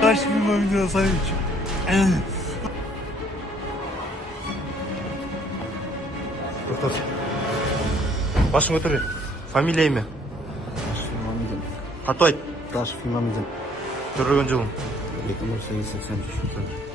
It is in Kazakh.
Кашф Мамедин Асаевич. Тоқтат. Башың көтер. Фамилия, имя? Кашф Мамедин. Аты айт. Кашф Мамедин. Төрөлгөн жылың? 2883.